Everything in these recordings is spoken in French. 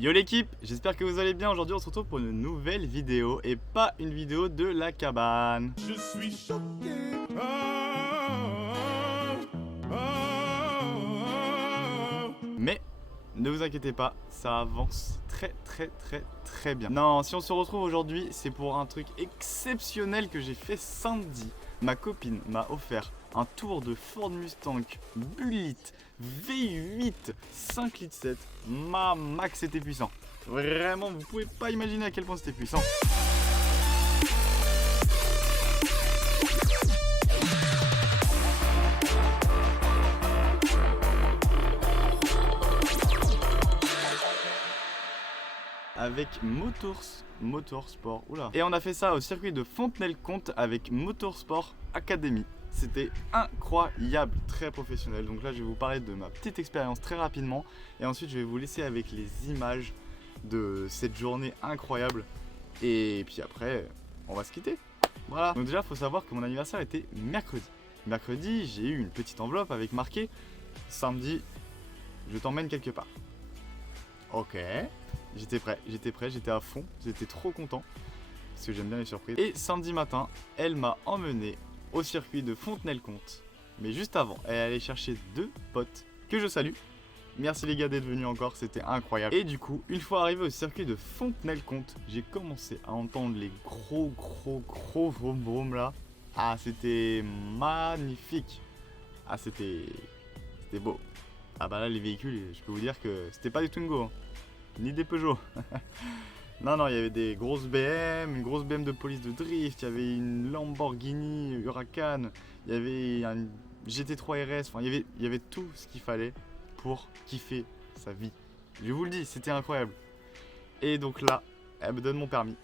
Yo l'équipe, j'espère que vous allez bien. Aujourd'hui on se retrouve pour une nouvelle vidéo et pas une vidéo de la cabane. Je suis choqué. Mais ne vous inquiétez pas, ça avance très bien. Non, si on se retrouve aujourd'hui, c'est pour un truc exceptionnel que j'ai fait samedi. Ma copine m'a offert un tour de Ford Mustang Bullitt V8 5 litres 7. Ma max, c'était puissant. Vraiment, vous pouvez pas imaginer à quel point c'était puissant. Avec Motorsport, oula. Et on a fait ça au circuit de Fontenay-le-Comte avec Motorsport Academy. C'était incroyable, très professionnel. Donc là, je vais vous parler de ma petite expérience très rapidement. Et ensuite, je vais vous laisser avec les images de cette journée incroyable. Et puis après, on va se quitter. Voilà. Donc déjà, il faut savoir que mon anniversaire était mercredi. Mercredi, j'ai eu une petite enveloppe avec marqué « Samedi, je t'emmène quelque part ». Ok. J'étais prêt, j'étais à fond, j'étais trop content parce que j'aime bien les surprises. Et samedi matin, elle m'a emmené au circuit de Fontenay-le-Comte. Mais juste avant, elle allait chercher 2 potes que je salue. Merci les gars d'être venus encore, c'était incroyable. Et du coup, une fois arrivé au circuit de Fontenay-le-Comte, j'ai commencé à entendre les gros vroom vroom là. Ah, c'était magnifique. Ah, c'était beau. Ah bah là, les véhicules, je peux vous dire que c'était pas des Twingo, hein. Ni des Peugeot. Non, il y avait des grosses BM, une grosse BM de police de drift, il y avait une Lamborghini Huracan, il y avait un GT3 RS, enfin il y avait tout ce qu'il fallait pour kiffer sa vie. Je vous le dis, c'était incroyable. Et donc là, elle me donne mon permis.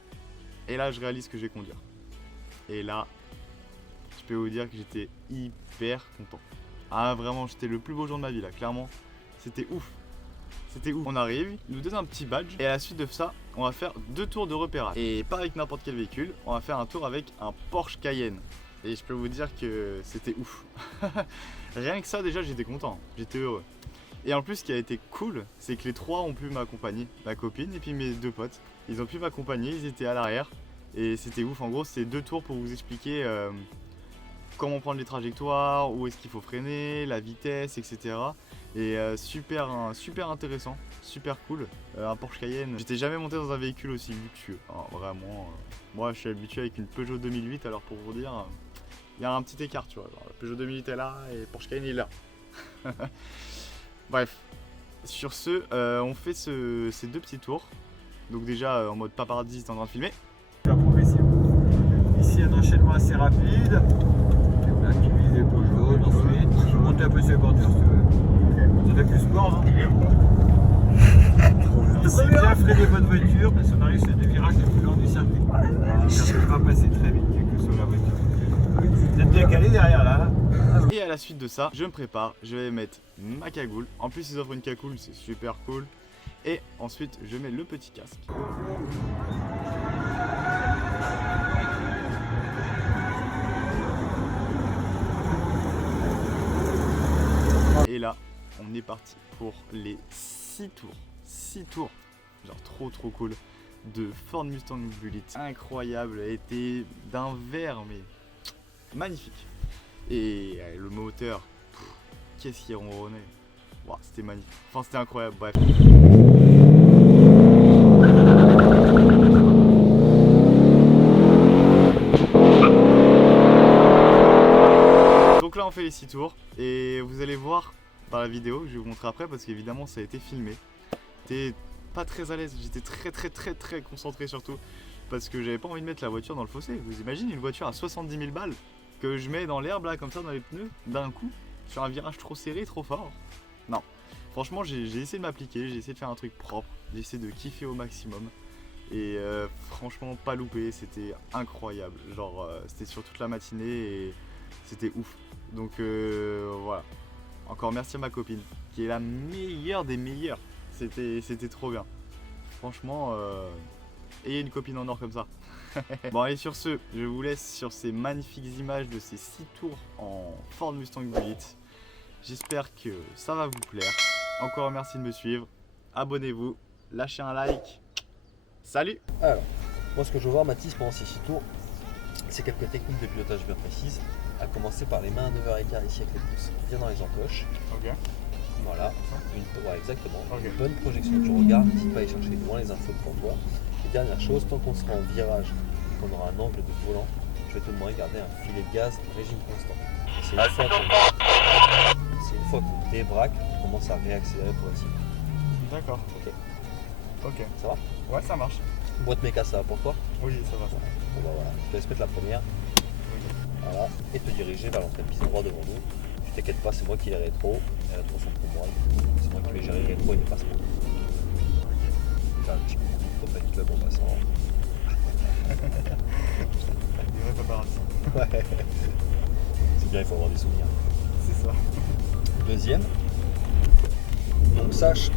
Et là, je réalise que je vais conduire. Et là, je peux vous dire que j'étais hyper content. Ah vraiment, c'était le plus beau jour de ma vie là, clairement. C'était ouf. C'était ouf. On arrive, il nous donne un petit badge et à la suite de ça, on va faire 2 tours de repérage. Et pas avec n'importe quel véhicule, on va faire un tour avec un Porsche Cayenne. Et je peux vous dire que c'était ouf. Rien que ça déjà j'étais content, j'étais heureux. Et en plus ce qui a été cool, c'est que les 3 ont pu m'accompagner. Ma copine et puis mes 2 potes. Ils ont pu m'accompagner, ils étaient à l'arrière. Et c'était ouf, en gros c'était 2 tours pour vous expliquer comment prendre les trajectoires, où est-ce qu'il faut freiner, la vitesse, etc. Et super intéressant, super cool. Un Porsche Cayenne. J'étais jamais monté dans un véhicule aussi luxueux. Alors, vraiment, moi je suis habitué avec une Peugeot 2008, alors pour vous dire, il y a un petit écart, tu vois. Alors, la Peugeot 2008 est là et Porsche Cayenne est là. Bref, sur ce, on fait ces 2 petits tours. Donc déjà en mode paparazzi, c'est en train de filmer. Ici un enchaînement assez rapide. Là qui vise les pots jaunes, ensuite je monte un peu sur les bordures si tu veux. Ça fait plus sport, hein. Ici bien freiner votre voiture parce qu'on arrive sur des virages les plus longs du circuit. Ça ne peut pas passer très vite que sur la voiture. Vous êtes bien calé derrière là. Et à la suite de ça, je me prépare, je vais mettre ma cagoule. En plus ils offrent une cagoule, c'est super cool. Et ensuite je mets le petit casque. Et là, on est parti pour les 6 tours. 6 tours, genre trop cool, de Ford Mustang Bullitt. Incroyable, elle était d'un vert, mais magnifique. Et le moteur, qu'est-ce qu'il ronronnait. Wow, c'était magnifique. Enfin, c'était incroyable, bref. Donc là, on fait les 6 tours et vous allez voir dans la vidéo que je vais vous montrer après parce qu'évidemment ça a été filmé. J'étais pas très à l'aise, j'étais très concentré surtout parce que j'avais pas envie de mettre la voiture dans le fossé. Vous imaginez une voiture à 70 000 balles que je mets dans l'herbe là comme ça dans les pneus d'un coup sur un virage trop serré, trop fort. Non, franchement j'ai essayé de m'appliquer, j'ai essayé de faire un truc propre, j'ai essayé de kiffer au maximum et franchement pas loupé, c'était incroyable. Genre c'était sur toute la matinée et c'était ouf. Donc voilà. Encore merci à ma copine, qui est la meilleure des meilleures. C'était trop bien. Franchement, ayez une copine en or comme ça. Bon allez, sur ce, je vous laisse sur ces magnifiques images de ces 6 tours en Ford Mustang Bullitt. J'espère que ça va vous plaire. Encore merci de me suivre. Abonnez-vous, lâchez un like. Salut. Alors, moi ce que je veux voir Mathis pendant ces 6 tours, c'est quelques techniques de pilotage bien précises, à commencer par les mains à 9h15 ici avec les pouces bien dans les encoches. Ok. Voilà, ouais, exactement. Okay. Une bonne projection du regard, n'hésite pas à aller chercher loin les infos devant toi. Et dernière chose, tant qu'on sera en virage et qu'on aura un angle de volant, je vais te demander de garder un filet de gaz régime constant. C'est une fois qu'on débraque qu'on commence à réaccélérer progressivement. D'accord. Ok. Ça va? Ouais, ça marche. Boîte méca, ça va pour toi? Oui, ça va. Bon bah voilà, je te laisse mettre la première. Voilà, et te diriger vers l'entrée de piste droit devant nous. Tu t'inquiète pas, c'est moi qui les rétro. Les rétros sont pour moi. C'est moi qui vais gérer les rétros et les passements. Là, un petit coup de Top Club en passant. Une vraie préparation. Ouais. C'est bien, il faut avoir des souvenirs. C'est ça. Deuxième. Donc sache,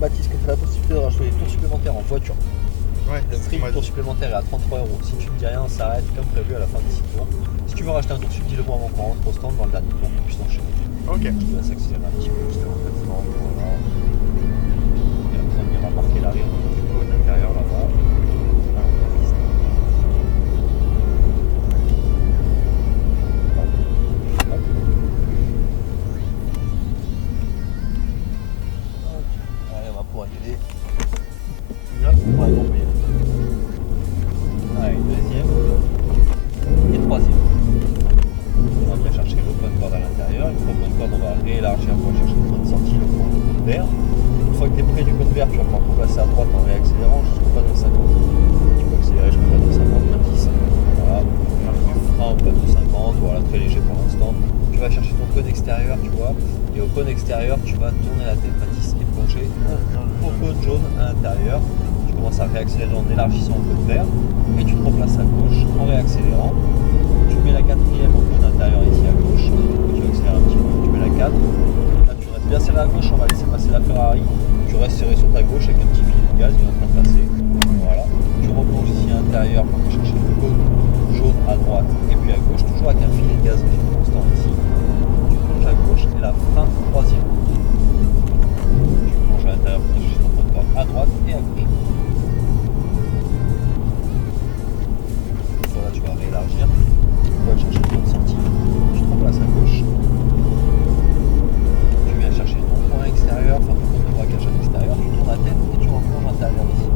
Baptiste, que tu as la possibilité de rajouter des tours supplémentaires en voiture. Ouais, Le prix du tour supplémentaire est à 33 €. Si tu ne dis rien, on s'arrête comme prévu à la fin des 6 tours. Si tu veux racheter un tour sub, dis-le moi avant qu'on rentre au stand dans le dernier tour qu'on puisse enchaîner. Ok. Tu vas s'accélérer un petit peu justement en fait. Voilà. Et après on ira marquer l'arrière à l'intérieur là-bas. Allez, on va pouvoir y aller. Ouais, bon, oui. Allez, deuxième et troisième. On va bien chercher le point de corde à l'intérieur. Une fois le point de corde, on va réélargir pour chercher le point de sortie, le point de cône vert. Une fois que tu es près du cône vert, tu vas pouvoir te placer à droite en réaccélérant jusqu'au panneau 50. Tu peux accélérer jusqu'au panneau 50, Mathis. Voilà. Frein au panneau 50, voilà, très léger pour l'instant. Tu vas chercher ton cône extérieur, tu vois. Et au cône extérieur, tu vas tourner la tête, Mathis, et plonger au cône jaune à l'intérieur. Tu commences à réaccélérer en élargissant au cône vert. Et tu te replaces à gauche en réaccélérant. Tu mets la quatrième au cône intérieur ici à gauche. Tu accélères un petit peu, tu mets la 4. Là, tu restes bien serré à gauche, on va laisser passer la Ferrari. Tu restes serré sur ta gauche avec un petit filet de gaz qui est en train de passer. Voilà. Tu replonges ici à l'intérieur pour aller chercher le cône jaune à droite et puis à gauche, toujours avec un filet de gaz constant ici. Tu plonges à gauche et la fin troisième. Tu plonges à l'intérieur pour chercher ton point de corde à droite et à gauche. Voilà, tu vas réélargir. Tu vas chercher ton sortie. Tu te replaces à gauche. Tu viens chercher ton point extérieur, enfin ton point de braquage à l'extérieur. Tu tournes la tête et tu replonges à l'intérieur ici.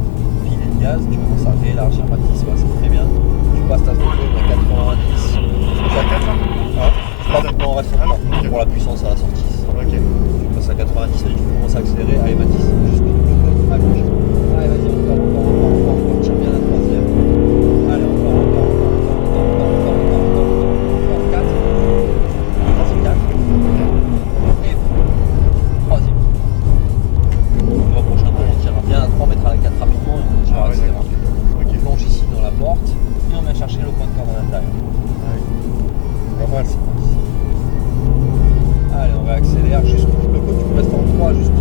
Filet de gaz, tu commences à réélargir, Mathis, c'est très bien. Tu passes ta photo à 90. C'est à 4 ans? Ouais. Non, on reste à 3 pour la puissance à la sortie. Ok. Tu passes à 90 et tu commences à accélérer. Allez, Mathis, jusqu'au double cône à gauche. Allez, vas-y, encore. Tire bien la troisième. Allez, encore. 4. Vas-y, 4. Et troisième. Le prochain tour, on tirera bien à 3, on mettra la 4 rapidement et on tirera accélérant. On plonge ici dans la porte et on vient chercher le point de corde à l'intérieur. Pas mal, c'est parti. Allez, on va accélérer jusqu'au double cône, tu peux rester en 3 jusqu'au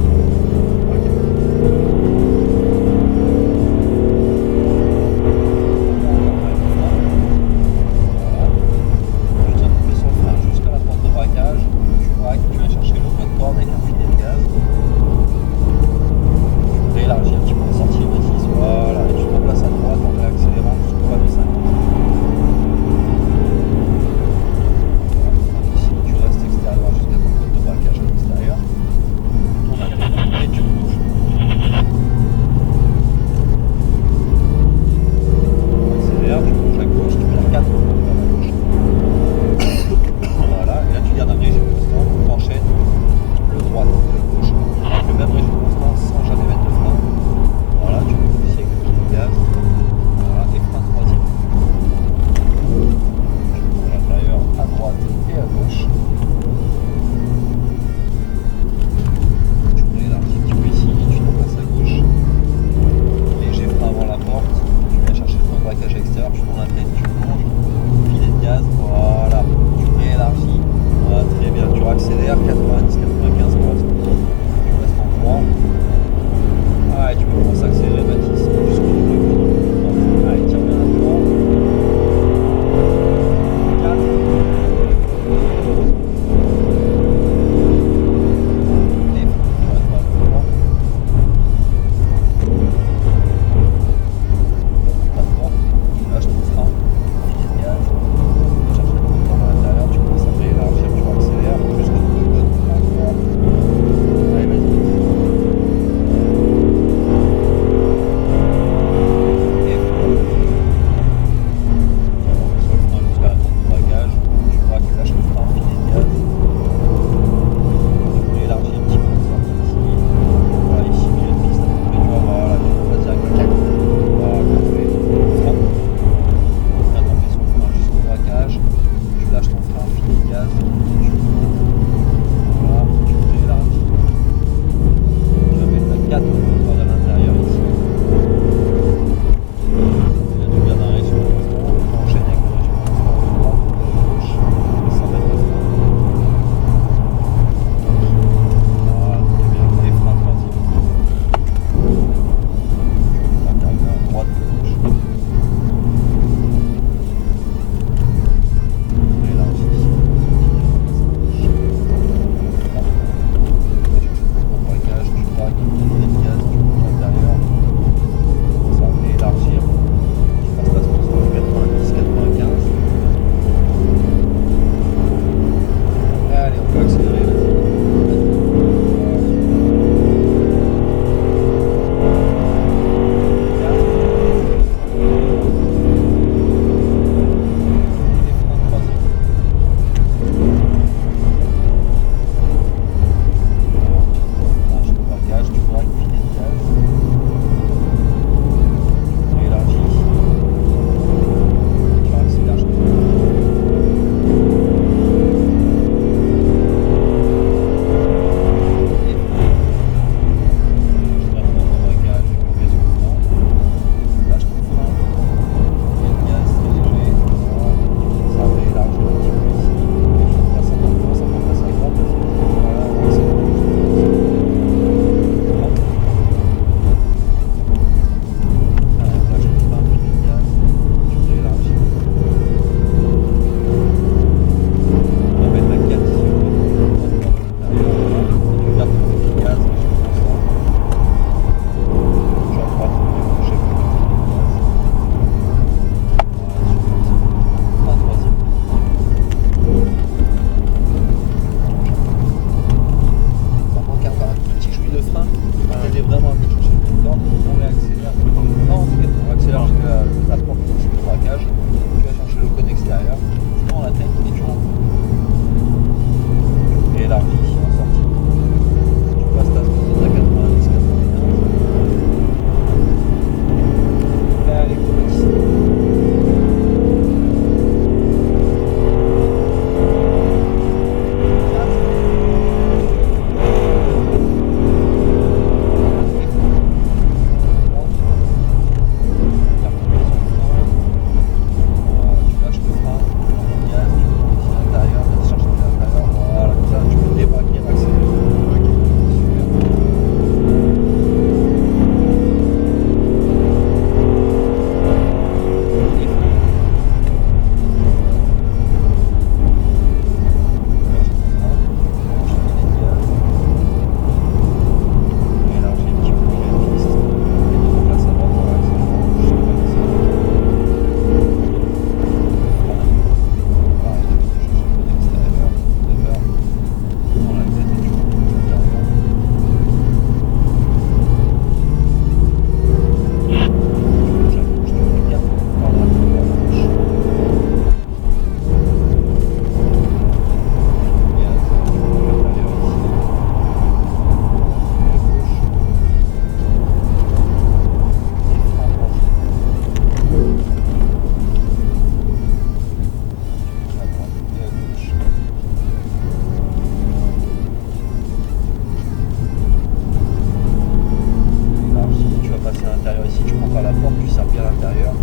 pas la porte, tu serres bien l'intérieur.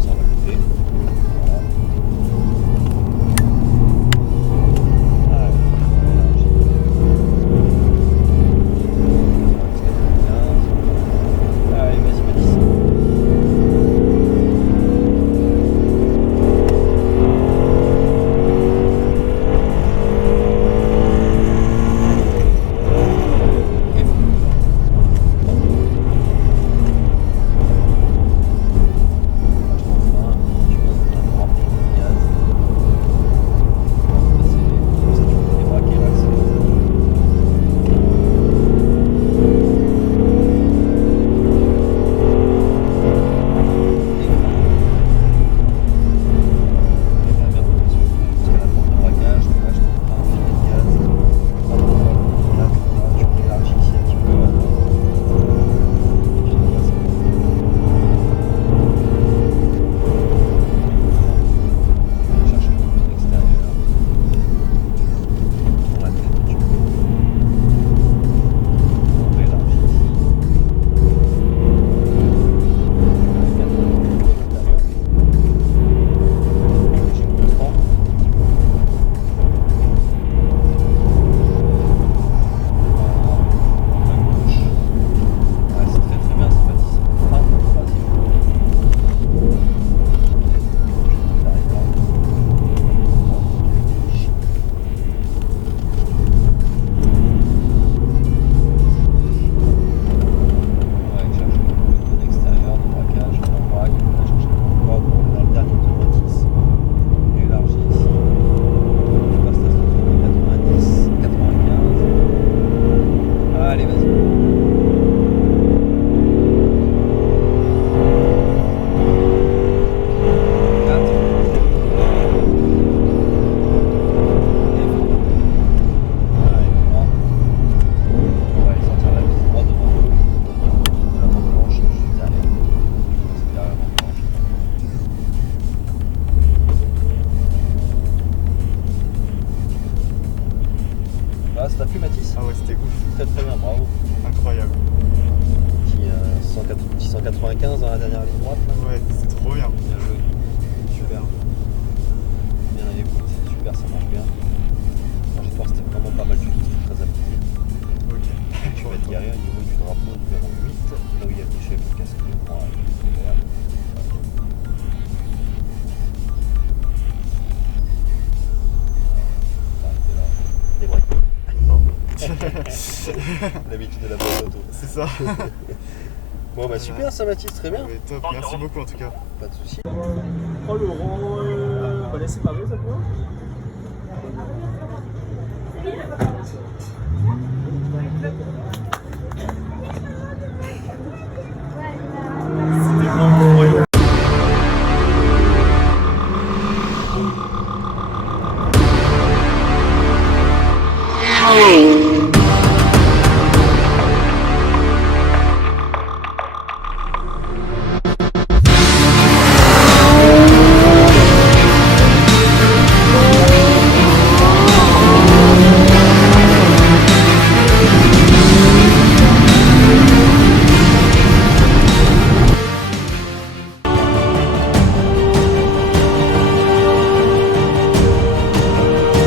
Ça va couper. Voilà. Allez, vas-y, Mathis. Ah, ça t'a plu, Mathis? Ah ouais, c'était ouf. Très très bien, bravo. Incroyable. Petit 195 dans la dernière ligne droite. Là. Ouais, c'est trop bien. Bien joué. Super. Bien à l'écoute, super, ça marche bien. Moi, j'ai peur que c'était vraiment pas mal du tout, c'était très appliqué. Ok. Tu vas te garer au niveau du drapeau numéro 8, là où il y a affiché le casque de croix avec le vert. T'es là, débraillé. L'habitude de la bonne auto. C'est ça. Bon bah super ça Mathis, très bien. Ouais, top, merci beaucoup en tout cas. Pas de soucis. Oh Laurent, bah laissez parler ça quoi.